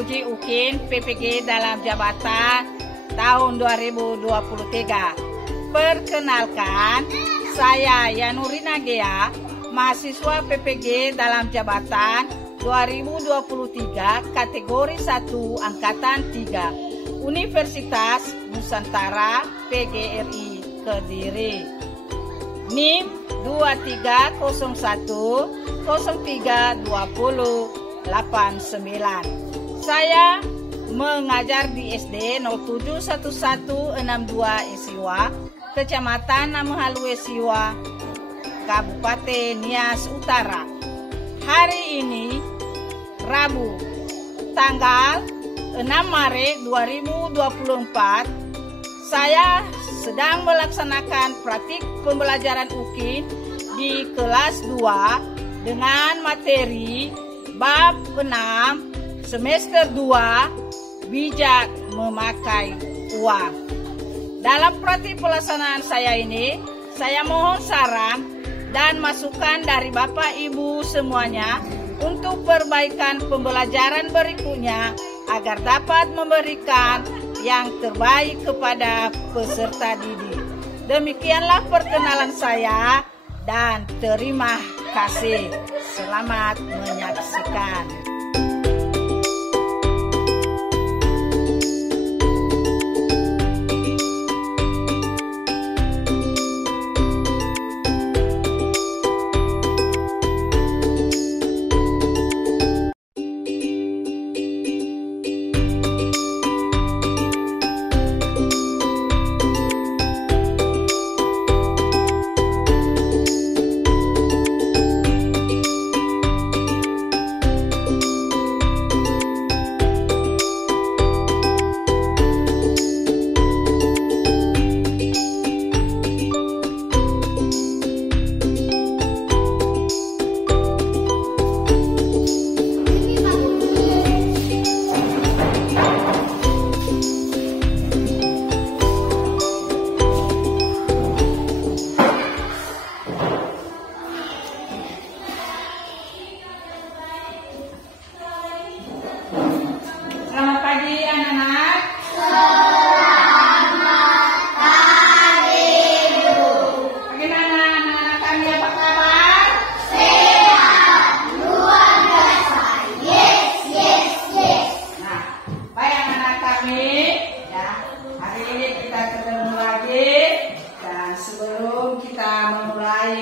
uji UKIN PPG dalam jabatan tahun 2023. Perkenalkan, saya Yanurina Gea, mahasiswa PPG dalam jabatan 2023 kategori 1 angkatan 3 Universitas Nusantara PGRI Kediri. NIM 2301032089. Saya mengajar di SD 071162 Esiwa, Kecamatan Namahalu Esiwa, Kabupaten Nias Utara. Hari ini Rabu tanggal 6 Maret 2024, saya sedang melaksanakan praktik pembelajaran UKIN di kelas 2 dengan materi bab 6 semester 2 bijak memakai uang. Dalam praktik pelaksanaan saya ini, saya mohon saran dan masukan dari Bapak Ibu semuanya untuk perbaikan pembelajaran berikutnya agar dapat memberikan yang terbaik kepada peserta didik. Demikianlah perkenalan saya dan terima kasih. Selamat menyaksikan.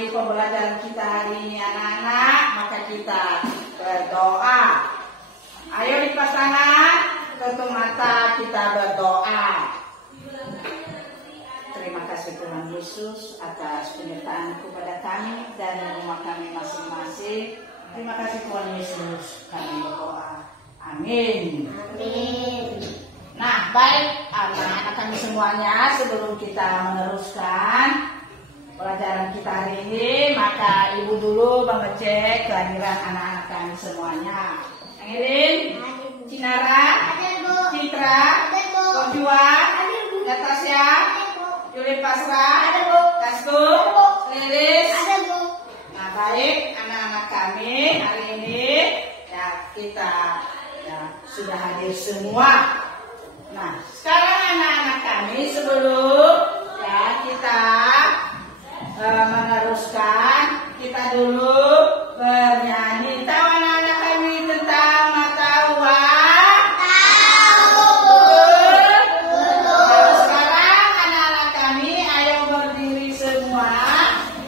Pembelajaran kita hari ini anak-anak, maka kita berdoa. Ayo lipat tangan, tutup mata, kita berdoa. Terima kasih Tuhan Yesus atas penyertaan kepada kami dan rumah kami masing-masing. Terima kasih Tuhan Yesus, kami berdoa. Amin. Amin. Nah, baik anak-anak kami semuanya, sebelum kita meneruskan pelajaran kita hari ini, maka ibu dulu mengecek kehadiran anak-anak kami semuanya. Angelin, Cinara, Citra, Konjuan, Natasha, Yuli Pasra, Kasku, Lilis. Nah, baik anak-anak kami hari ini ya kita sudah hadir semua. Nah, sekarang anak-anak kami sebelum kita meneruskan, kita dulu bernyanyi. Tahu anak-anak kami tentang mata uang? Tahu. Nah, sekarang anak-anak kami ayo berdiri semua.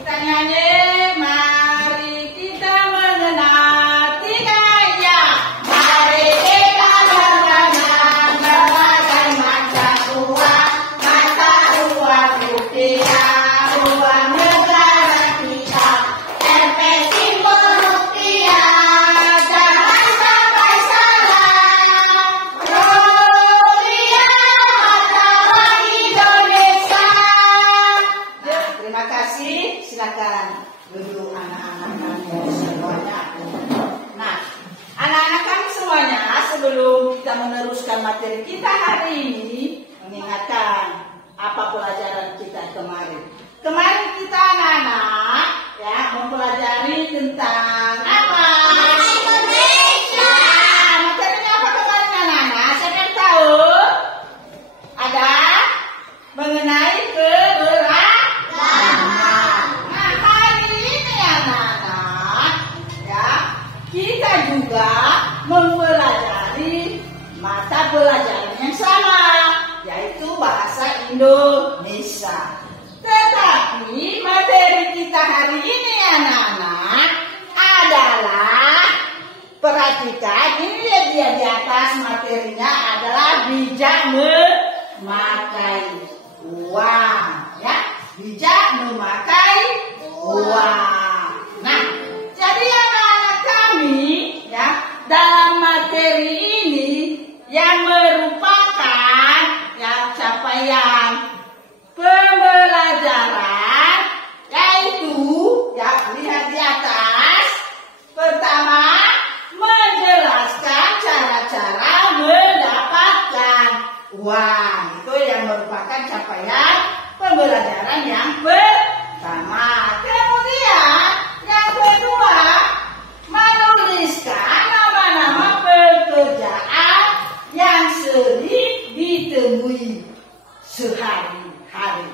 Kita nyanyi. Mari kita mengenal tiga ya. Mari kita mengenal berbagai macam uang. Mata uang rupiah. Silakan duduk anak-anak kami semuanya. Nah, anak-anak kami semuanya, sebelum kita meneruskan materi kita hari ini, mengingatkan apa pelajaran kita kemarin. Kemarin kita anak-anak mempelajari tentang apa? Indonesia. Materinya apa kemarin anak? pembelajaran yang sama, yaitu bahasa Indonesia. Tetapi materi kita hari ini anak-anak adalah, perhatikan, ini dia di atas materinya adalah bijak memakai uang, ya, bijak memakai uang. Nah, jadi anak-anak kami, ya, dalam materi ini yang merupakan, ya, capaian pembelajaran, yaitu, ya, lihat di atas. Pertama, menjelaskan cara-cara mendapatkan uang. Itu yang merupakan capaian pembelajaran yang pertama. Kemudian yang kedua, menuliskan nama-nama pekerjaan yang sering ditemui sehari-hari.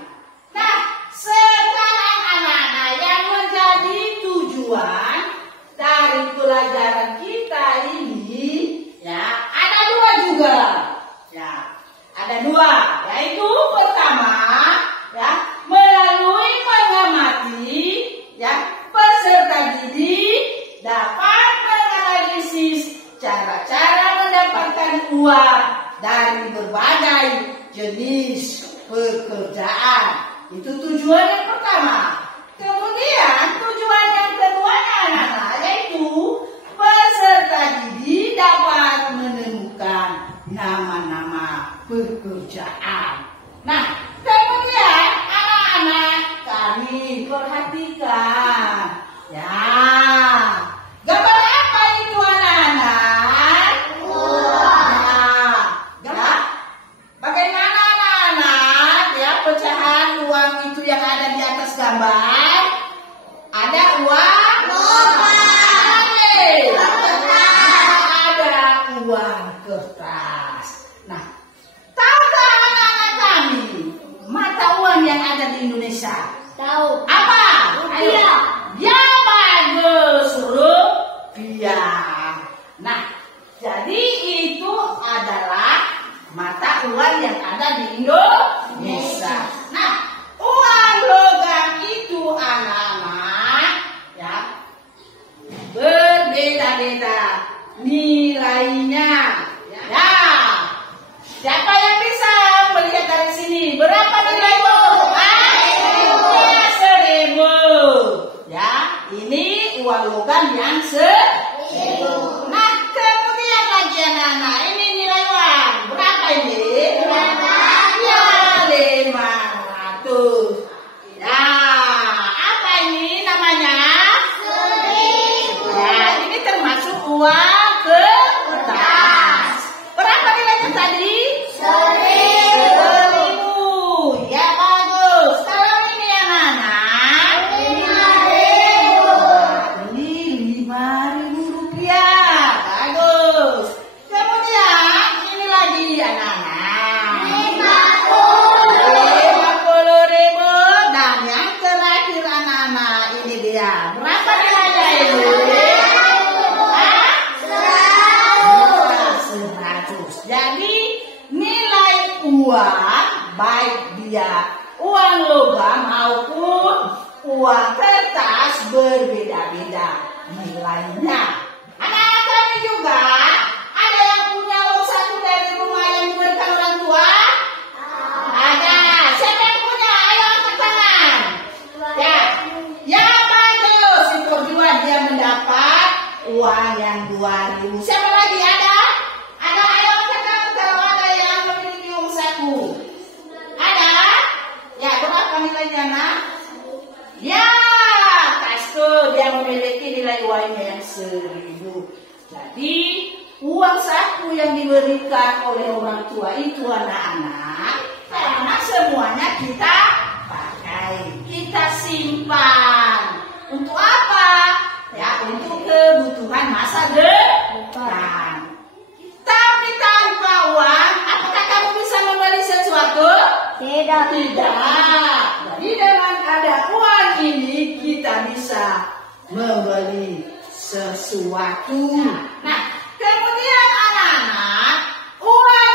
Nah, sekarang anak-anak yang menjadi tujuan dari pelajaran kita ini, ya, ada dua juga, ya, ada dua, yaitu pertama, ya, melalui mengamati, ya, peserta didik dapat menganalisis cara-cara mendapatkan uang dari berbagai jenis pekerjaan. Itu tujuan yang pertama. Kemudian tujuan yang kedua anak-anak, yaitu peserta didik dapat menemukan nama-nama pekerjaan. Nah, kemudian anak-anak kami perhatikan, ya, gambar apa itu anak-anak? Ya, bagaimana anak-anak, ya, pecahan uang itu yang ada di atas gambar? Ada uang ada uang kertas. Nah, tahukah anak-anak kami mata uang yang ada di Indonesia? Tahu. Apa? Rupiah. Ya, bagus, rupiah. Nah, jadi itu adalah mata uang yang ada di Indonesia. Nah, uang logam itu anak-anak, ya, berbeda-beda nilainya. Ya, siapa yang bisa melihat dari sini? Berapa nilai uang? 1.000. Ya, ini uang logam yang 1.000. Nah, kemudian lagi anak-anak, ini nilai uang berapa ini? Ya, 500. Ya, apa ini namanya? 1.000. Ya, ini termasuk uang kertas. Berapa nilainya tadi? 1.000. Ya, bagus. Kalau ini anak-anak, ini 5.000 rupiah. Bagus. Kemudian ini lagi anak-anak, 50.000. Dan yang terakhir anak-anak, ini dia. Berapa nilainya ini? 100. Jadi nilai uang, baik dia uang logam maupun uang kertas, berbeda-beda nilainya. Anak-anak kami juga ada yang punya uang saku dari rumah yang diberikan orang tua? Ada. Siapa yang punya? Ayo angkat tangan. Ya, ya, bagus. Itu kedua dia mendapat uang yang 2.000. Siapa lagi ada? Ada, ayo angkat tangan kalau ada yang memiliki uang saku. Ada? Ya, berapa nilainya, nak? Ya, Kasto, dia memiliki nilai uangnya yang 1.000. Jadi uang saku yang diberikan oleh orang tua itu anak-anak, karena semuanya kita pakai, kita simpan. Untuk apa? Ya, untuk kebutuhan masa depan. Tapi tanpa uang, apakah kamu bisa membeli sesuatu? Tidak. Tidak. Jadi dengan ada uang ini kita bisa membeli sesuatu. Nah, kemudian anak-anak, uang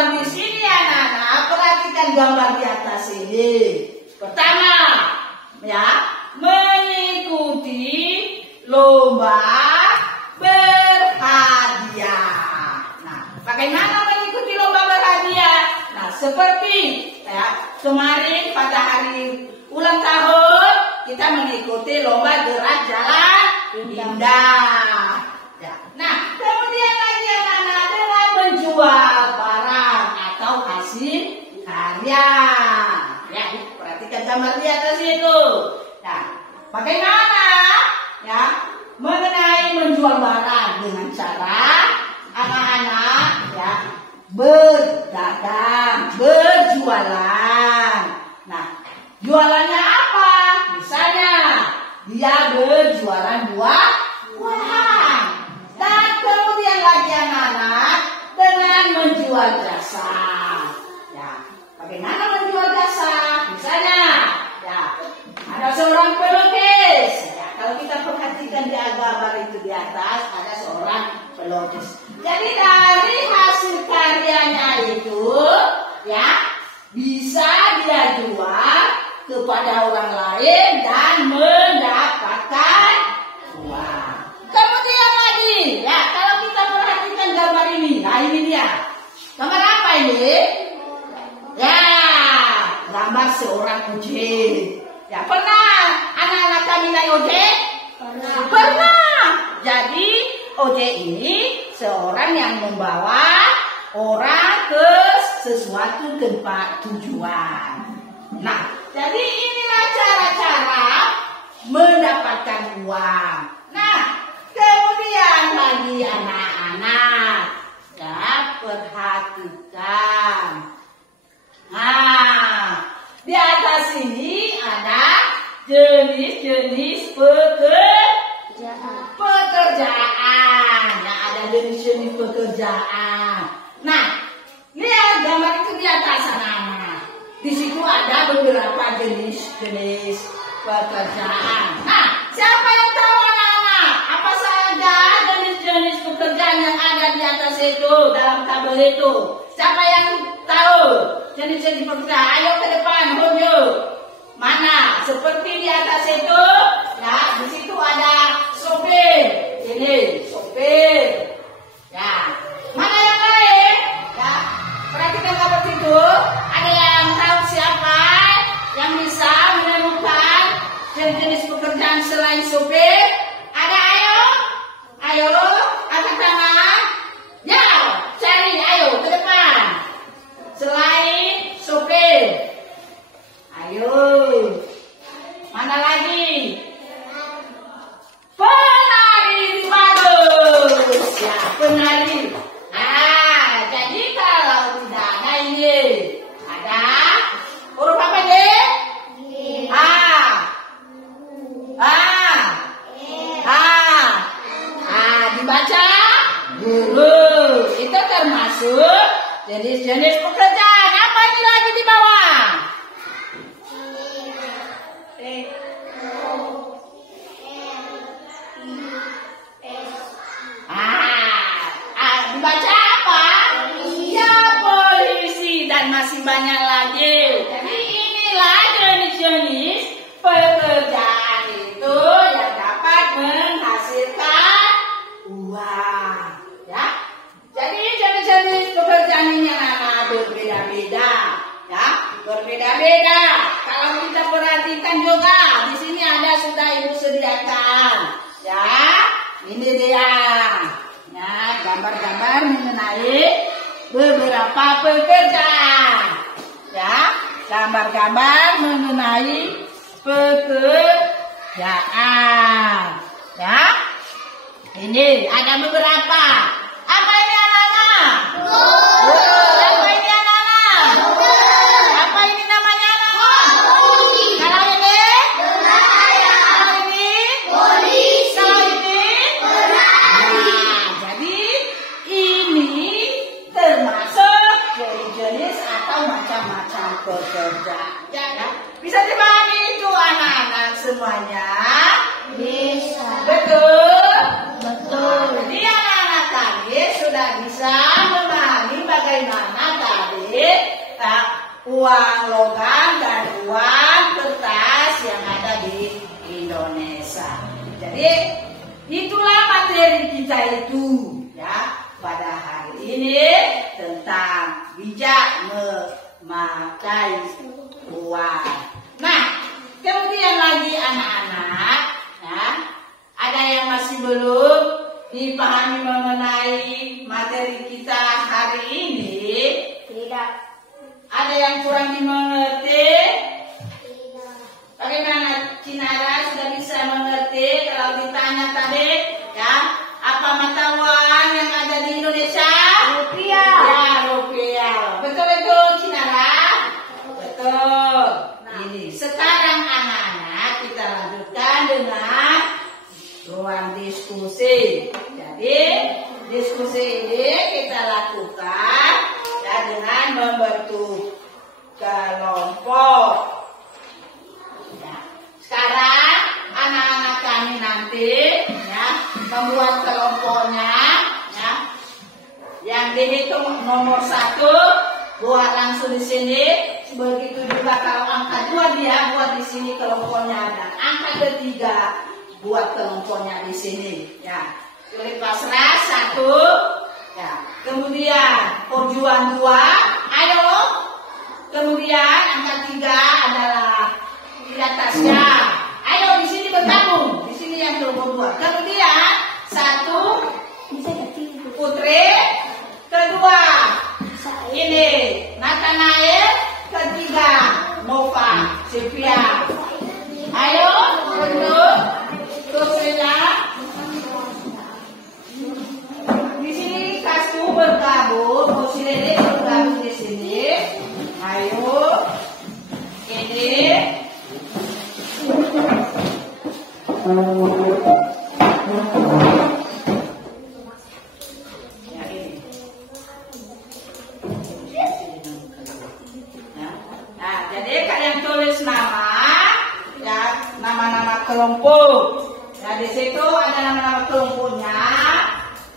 gambar di sini anak-anak, perhatikan gambar di atas ini. Pertama, ya, mengikuti lomba berhadiah. Nah, bagaimana mengikuti lomba berhadiah? Nah, seperti ya, kemarin pada hari ulang tahun kita mengikuti lomba gerak jalan indah. Ya. Nah, kemudian lagi anak-anak dengan menjual barang atau hasil karya. Ya, perhatikan gambar di atas itu. Nah, bagaimana ya mengenai menjual barang dengan cara anak-anak ya berdagang, berjualan. Nah, jualannya apa? Misalnya dia berjualan buah-buahan. Dan kemudian lagi anak-anak dengan menjual jasa. Ya, bagaimana menjual jasa? Misalnya, ya, ada seorang pelukis. Ya, kalau kita perhatikan di gambar itu di atas ada seorang pelukis. Jadi dari hasil karyanya itu, ya, bisa dia jual kepada orang lain dan mendapatkan uang. Kemudian lagi, ya, kalau kita perhatikan gambar ini, nah ini dia. Gambar apa ini? Ya, gambar seorang ojek. Ya, pernah anak-anak kami naik ojek? Pernah. Jadi ojek ini seorang yang membawa orang ke sesuatu tempat tujuan. Nah, jadi inilah cara-cara mendapatkan uang. Nah, kemudian lagi anak-anak, ya, perhatikan. Nah, di atas ini ada jenis-jenis pekerjaan. Nah, ada jenis-jenis pekerjaan. Nah, lihat gambar itu di atas anak-anak. Di situ ada beberapa jenis-jenis pekerjaan. Nah, siapa yang tahu anak-anak? Apa saja jenis-jenis pekerjaan yang ada di atas itu dalam tabel itu? Siapa yang tahu jenis-jenis pekerjaan? Ayo ke depan, tunjuk. Mana? Seperti di atas itu, ya, di situ ada sopir. Ini sopir. Ya. Mana yang lain? Ya. Perhatikan gambar itu. Ada yang tahu siapa yang bisa menemukan jenis-jenis pekerjaan selain sopir? Ada? Ayo. Ayo, angkat tangan. Ya, cari. Ayo ke depan. Selain sopir. Ayo. Mana lagi? Penari, bagus. Ya, penari. Nah, jadi kalau tidak ada ini, ada huruf apa ini? A. A. A. A. Dibaca guru. Itu termasuk jenis-jenis pekerjaan. Apa ini lagi di bawah? Dibaca apa? Ya, polisi, dan masih banyak lagi. Jadi inilah jenis-jenis pekerjaan itu yang dapat menghasilkan uang. Ya, jadi jenis-jenis pekerjaan ini anak-anak berbeda-beda. Ya, berbeda-beda. Kalau kita perhatikan juga di sini ada sudah ibu sediakan. Ya, ini dia. Ya, gambar-gambar mengenai beberapa pekerjaan. Ya, gambar-gambar mengenai pekerjaan. Ya, ini ada beberapa. Apa ini anak-anak? Apa ini anak-anak? Apa ini namanya anak-anak? Kalau ini? Kalau ini? Kalau ini? Jadi ini termasuk jenis-jenis atau macam-macam pekerjaan. Ya, bisa dipahami itu anak-anak semuanya? Bisa. Betul? Betul. Jadi anak-anak kami sudah bisa memahami bagaimana uang logam dan uang kertas yang ada di Indonesia. Jadi itulah materi kita itu ya pada hari ini tentang bijak memakai uang. Nah, kemudian lagi anak-anak, ya, ada yang masih belum dipahami mengenai materi kita hari ini? Tidak. Ada yang kurang dimengerti? Tidak. Bagaimana Cinara sudah bisa mengerti kalau ditanya tadi, ya, apa mata uang yang ada di Indonesia? Rupiah. Ya, rupiah. Betul itu Cinara? Betul. Nah, ini sekarang anak-anak kita lanjutkan dengan ruang diskusi. Jadi diskusi ini kita lakukan ya dengan membentuk kelompok. Ya. Sekarang anak-anak kami nanti ya membuat kelompoknya ya. Yang dihitung nomor 1 buat langsung di sini. Begitu juga kalau angka 2 dia buat di sini kelompoknya dan angka ketiga buat kelompoknya di sini ya. Pilih pasrah 1 ya. Kemudian perjuangan 2, ayo. Kemudian angka 3 adalah di atasnya. Ayo di sini bergabung. Di sini yang kelompok 2. Kemudian 1 Putri, kedua ini Nathanael, ketiga Nova Sylvia. Ayo untuk Kusila. Di sini Kastu bergabung, Kusile bergabung di sini. Ayo, ini. Nah, jadi kalian tulis nama, ya, nama-nama kelompok. Ya, di situ ada nama-nama kelompoknya.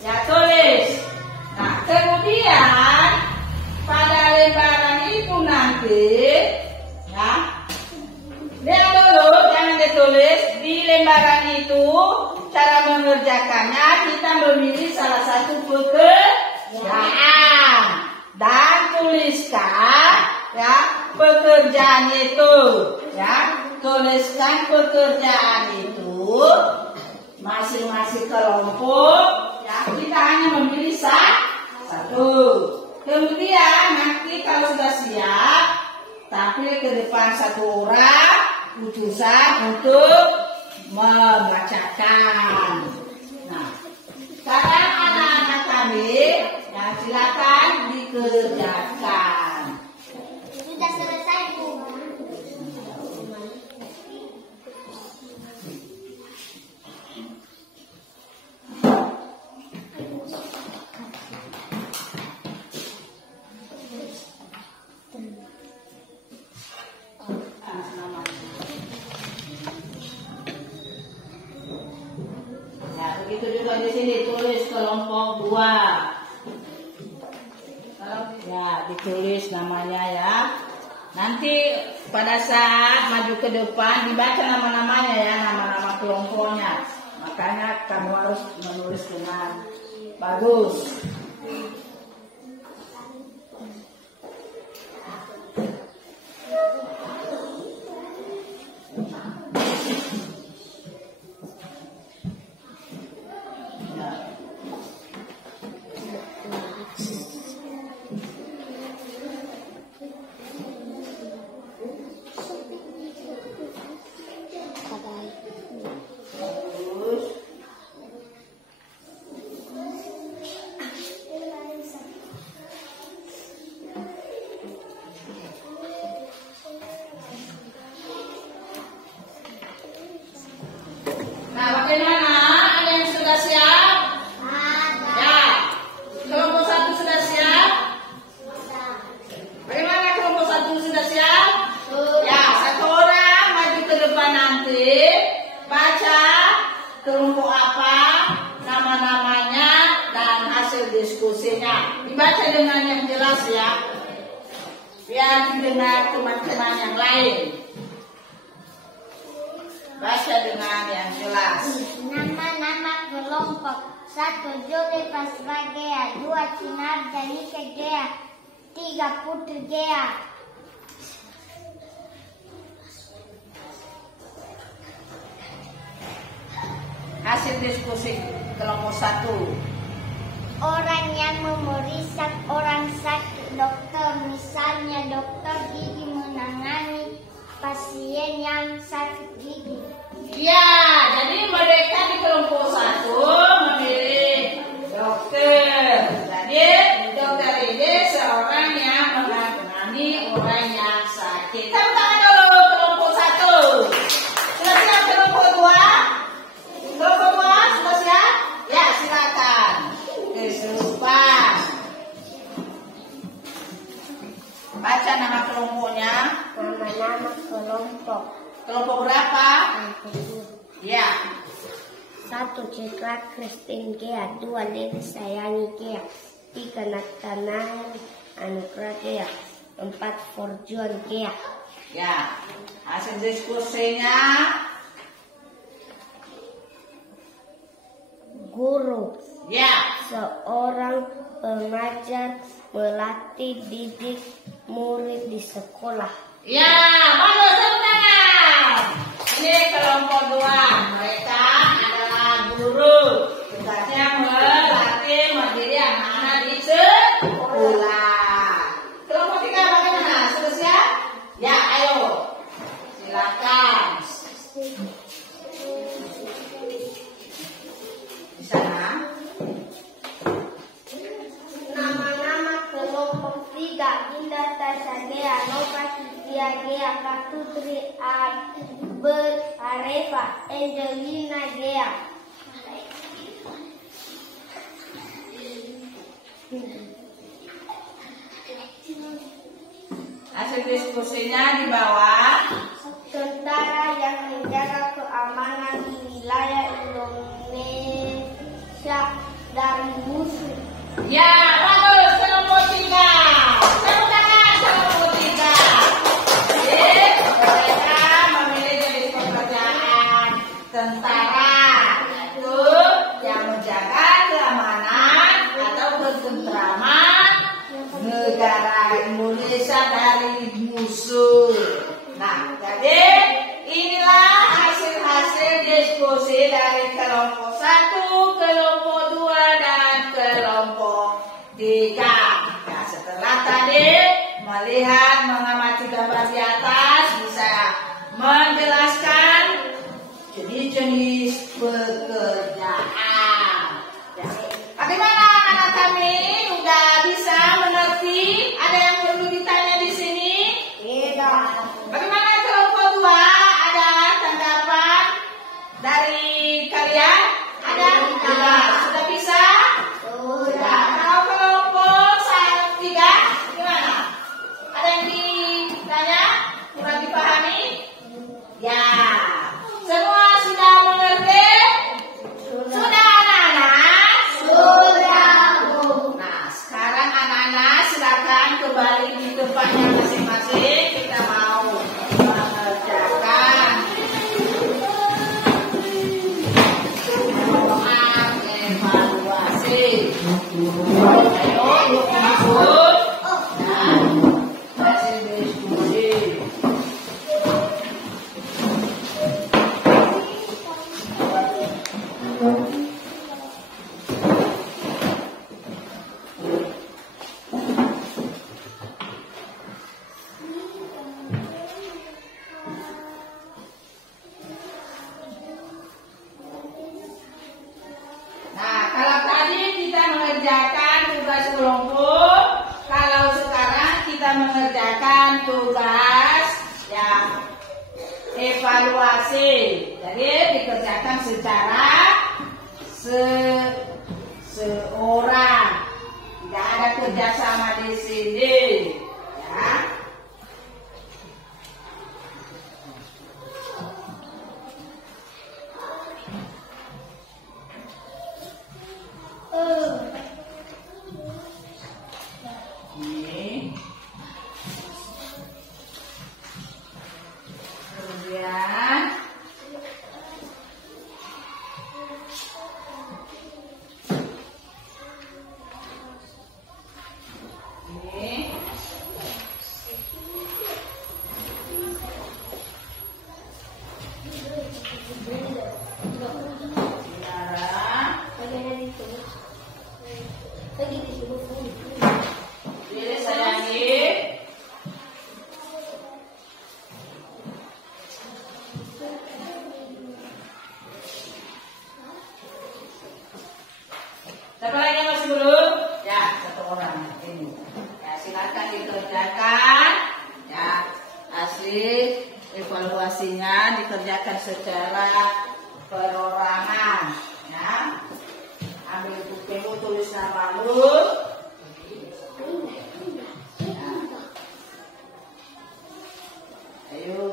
Ya, tulis. Nah, kemudian pada lembaran itu nanti, ya, lihat dulu, jangan ditulis di lembaran itu. Cara mengerjakannya kita memilih salah satu pekerjaan dan tuliskan, ya, pekerjaan itu, ya, tuliskan pekerjaan itu masing-masing kelompok, ya, kita hanya memilih satu. Kemudian nanti kalau sudah siap, tampil ke depan satu orang utusan untuk membacakan. Nah, sekarang anak-anak kami, ya, silakan dikerjakan. Sudah selesai, Bu. Ya, begitu juga di sini tulis kelompok 2. Ya, ditulis namanya ya. Nanti pada saat maju ke depan dibaca nama-namanya ya, nama-nama kelompoknya. Makanya kamu harus menulis dengan bagus. Nah, bagaimana? Ada yang sudah siap? Ya. Kelompok 1 sudah siap? Bagaimana kelompok 1 sudah siap? Ya, satu orang maju ke depan nanti, baca kelompok apa, nama-namanya, dan hasil diskusinya. Dibaca dengan yang jelas ya. biar didengar teman-teman yang lain. Baca dengan yang jelas. Nama-nama kelompok. 1. Jole Pasra Gea, 2. Cinar Danika Gea, 3. Putri Gea. Hasil diskusi kelompok 1. Orang yang memeriksa orang sakit, dokter. Misalnya dokter gigi menangani pasien yang sakit gigi. Ya, jadi mereka di kelompok 1 memilih dokter. Jadi dokter ini seorang yang menangani orang yang sakit. Tepuk tangan dulu kelompok 1. Sudah siap kelompok 2? Kelompok 2 sudah siap? Ya, silakan. Kesurupan. Baca nama kelompoknya. Nama-nama kelompok. Kelompok berapa? Ya. 1. Citra Christine Gea, 2. Lili Sayangi Gea, 3. Nathanael Anugrah Gea, 4. Forjuan Gea. Ya. Hasil diskusinya. Guru. Ya. Seorang pengajar melatih didik murid di sekolah. Ya, bagus tepuk tangan. Ini kelompok 2. Mereka adalah guru. Tugasnya melatih mendidik anak-anak di sekolah. Kelompok 3 bagaimana? Sudah siap? Ya, ayo. Silakan. Di sana. Nama-nama kelompok 3. Indah Tasha Gea, Nova Cynthia Gea, Katutri Albert Arefa, Angelina Gea. Hasil diskusinya di bawah. Tentara yang menjaga keamanan di wilayah Indonesia dari musuh. Ya, bagus kelompok 3. Tepuk tangan kelompok 3. Jadi, mereka memilih jenis pekerjaan tentara, yaitu yang menjaga keamanan atau ketentraman negara Indonesia dari musuh. Nah, jadi inilah hasil-hasil diskusi dari kelompok 1, kelompok 2, dan kelompok 3. Nah, setelah tadi melihat, mengamati gambar di atas, bisa menjelaskan jenis-jenis pekerjaan. Ya. Bagaimana anak kami? Sudah bisa mengerti? Ada yang perlu ditanya di sini? Tidak. Bagaimana kelompok 2? Ada tanggapan dari kalian? Ada? Tidak. Sudah bisa? Sudah. Kalau kelompok 3 gimana? Ada yang ditanya? Kurang dipahami? Ya. Semua sudah mengerti? Sudah anak-anak? Sudah. Nah, sekarang anak-anak silakan kembali di tempatnya masing-masing. Kita mau mengerjakan evaluasi. Ayo, ikut dan hasil diskusi. Nah, kalau tadi kita mengerjakan tugas kelompok, kalau sekarang kita mengerjakan tugas yang evaluasi. Jadi dikerjakan secara seorang, tidak ada kerjasama di sini, ya. Ini masih belum? Ya, satu orang ini. Ya, silakan dikerjakan. Ya, hasil evaluasinya dikerjakan secara perorangan. Ya, ambil buku, tulis nama lu. Ya. Ayo.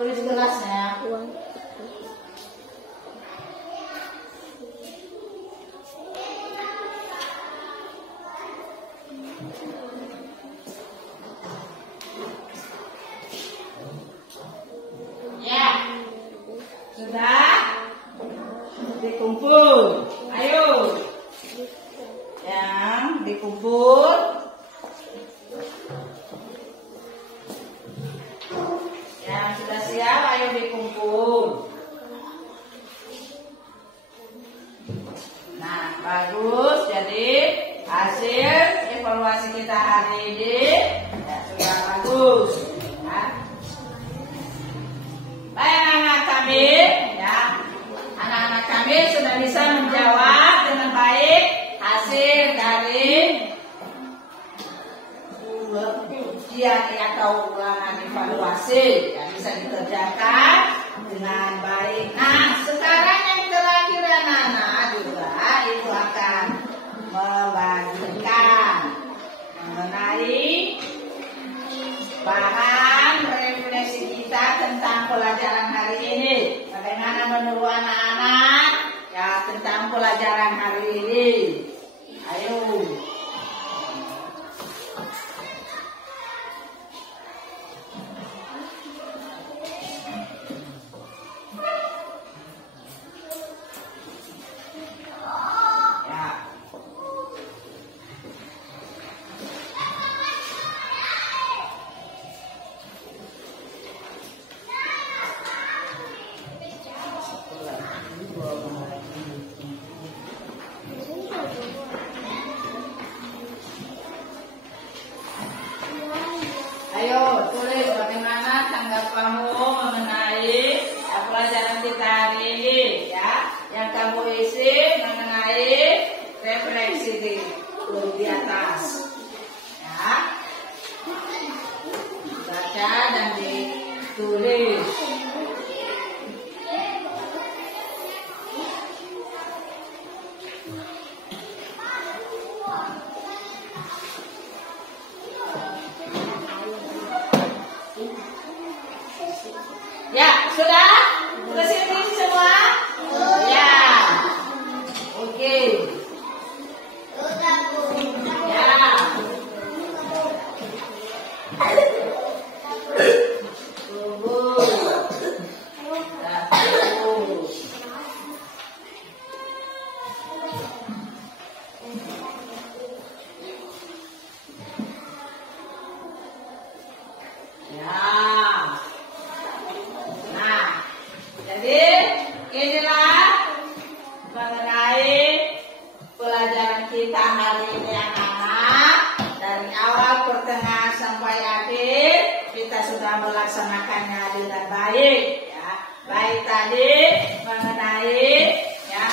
Tulis gelasnya. Ya, sudah dikumpul. Ayo, yang dikumpul. Yang sudah siap, ayo dikumpul. Nah, bagus. Jadi hasil evaluasi kita hari ini ya, sudah bagus. Nah, baik anak-anak kami, ya, anak-anak kami sudah bisa menjawab dengan baik hasil dari ujian atau ulangan evaluasi yang bisa dikerjakan dengan baik. Nah, sekarang yang terakhir anak-anak juga ibu akan membagikan mengenai bahan refleksi kita tentang pelajaran hari ini. Bagaimana menurut anak-anak ya tentang pelajaran hari ini? Ayo. Ayo tulis bagaimana tanggapanmu mengenai pelajaran kita hari ini ya. Yang kamu isi mengenai refleksi di atas. Ya. Baca dan ditulis. Ya, sudah? Sudah siap semua? Ya. Oke. Ya. Tunggu. Inilah mengenai pelajaran kita hari ini anak-anak. Dari awal, pertengahan sampai akhir kita sudah melaksanakannya dengan baik. Ya. Baik tadi mengenai ya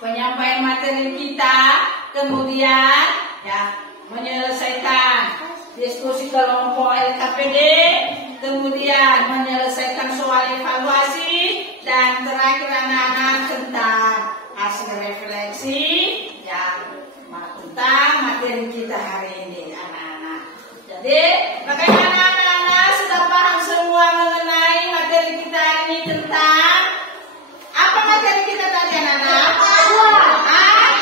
penyampaian materi kita, kemudian ya menyelesaikan diskusi kelompok LKPD, kemudian menyelesaikan soal evaluasi, dan terakhir anak-anak tentang hasil refleksi yang tentang materi kita hari ini anak-anak. Jadi bagaimana anak-anak sudah paham semua mengenai materi kita ini tentang apa materi kita tadi anak-anak?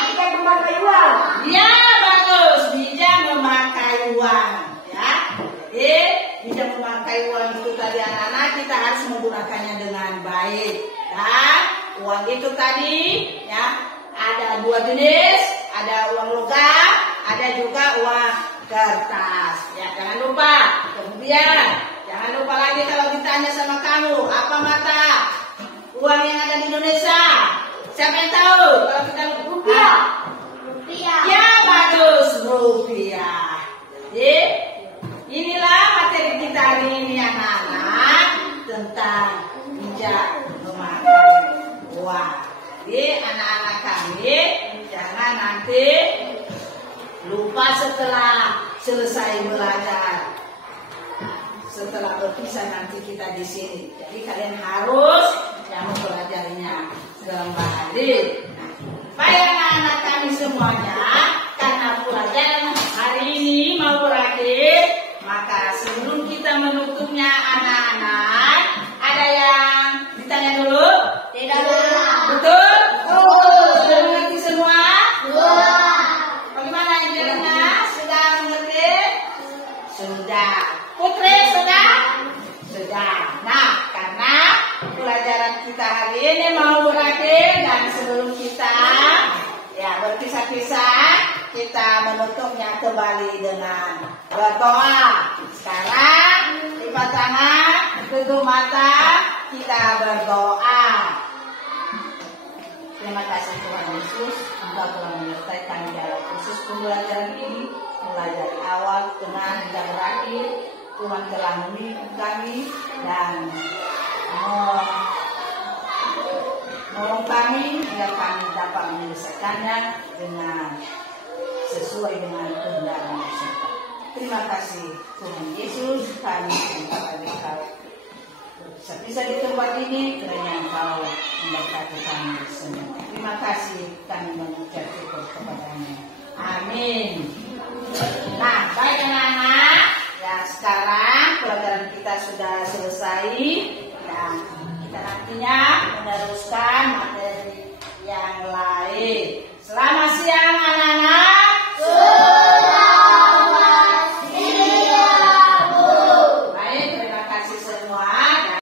Bijak memakai uang. Ya bagus, bijak memakai uang. Ya, jadi bijak memakai uang itu tadi anak-anak kita harus menggunakannya dengan baik. Dan uang itu tadi ya ada dua jenis, ada uang logam, ada juga uang kertas. Ya. Kemudian jangan lupa lagi kalau ditanya sama kamu, apa mata uang yang ada di Indonesia? Siapa yang tahu? Kalau kita Rupiah. Rupiah. ya bagus, rupiah. Jadi inilah materi kita hari ini anak-anak tentang bijak memakai uang. Jadi anak-anak kami jangan nanti lupa setelah selesai belajar, setelah berpisah nanti kita di sini. Jadi kalian harus yang mempelajarinya dalam bahari. Baik anak-anak kami semuanya, karena pelajaran hari ini mau berakhir, maka sebelum kita menutupnya anak-anak, ada yang ditanya dulu? Tidak. Betul? Betul. Sudah mengerti semua? Wah. Bagaimana Angelina? Sudah mengerti? Sudah. Putri sudah? Sudah. Nah, karena pelajaran kita hari ini mau berakhir dan sebelum kita berpisah-pisah, kita menutupnya kembali dengan berdoa. Sekarang lipat tangan, tutup mata, kita berdoa. Terima kasih Tuhan Yesus, Engkau telah menyertai kami dalam khusus pembelajaran ini, mulai dari awal, tengah, hingga berakhir. Tuhan telah memimpin kami dan menolong kami agar kami dapat menyelesaikannya dengan sesuai dengan kehendak-Mu. Terima kasih Tuhan Yesus, kami mengucapkan Engkau bisa di tempat ini, kiranya Engkau memberkati kami semua. Terima kasih, kami mengucap syukur kepada-Mu. Amin. Nah, baik anak-anak, ya sekarang pelajaran kita sudah selesai dan kita nantinya meneruskan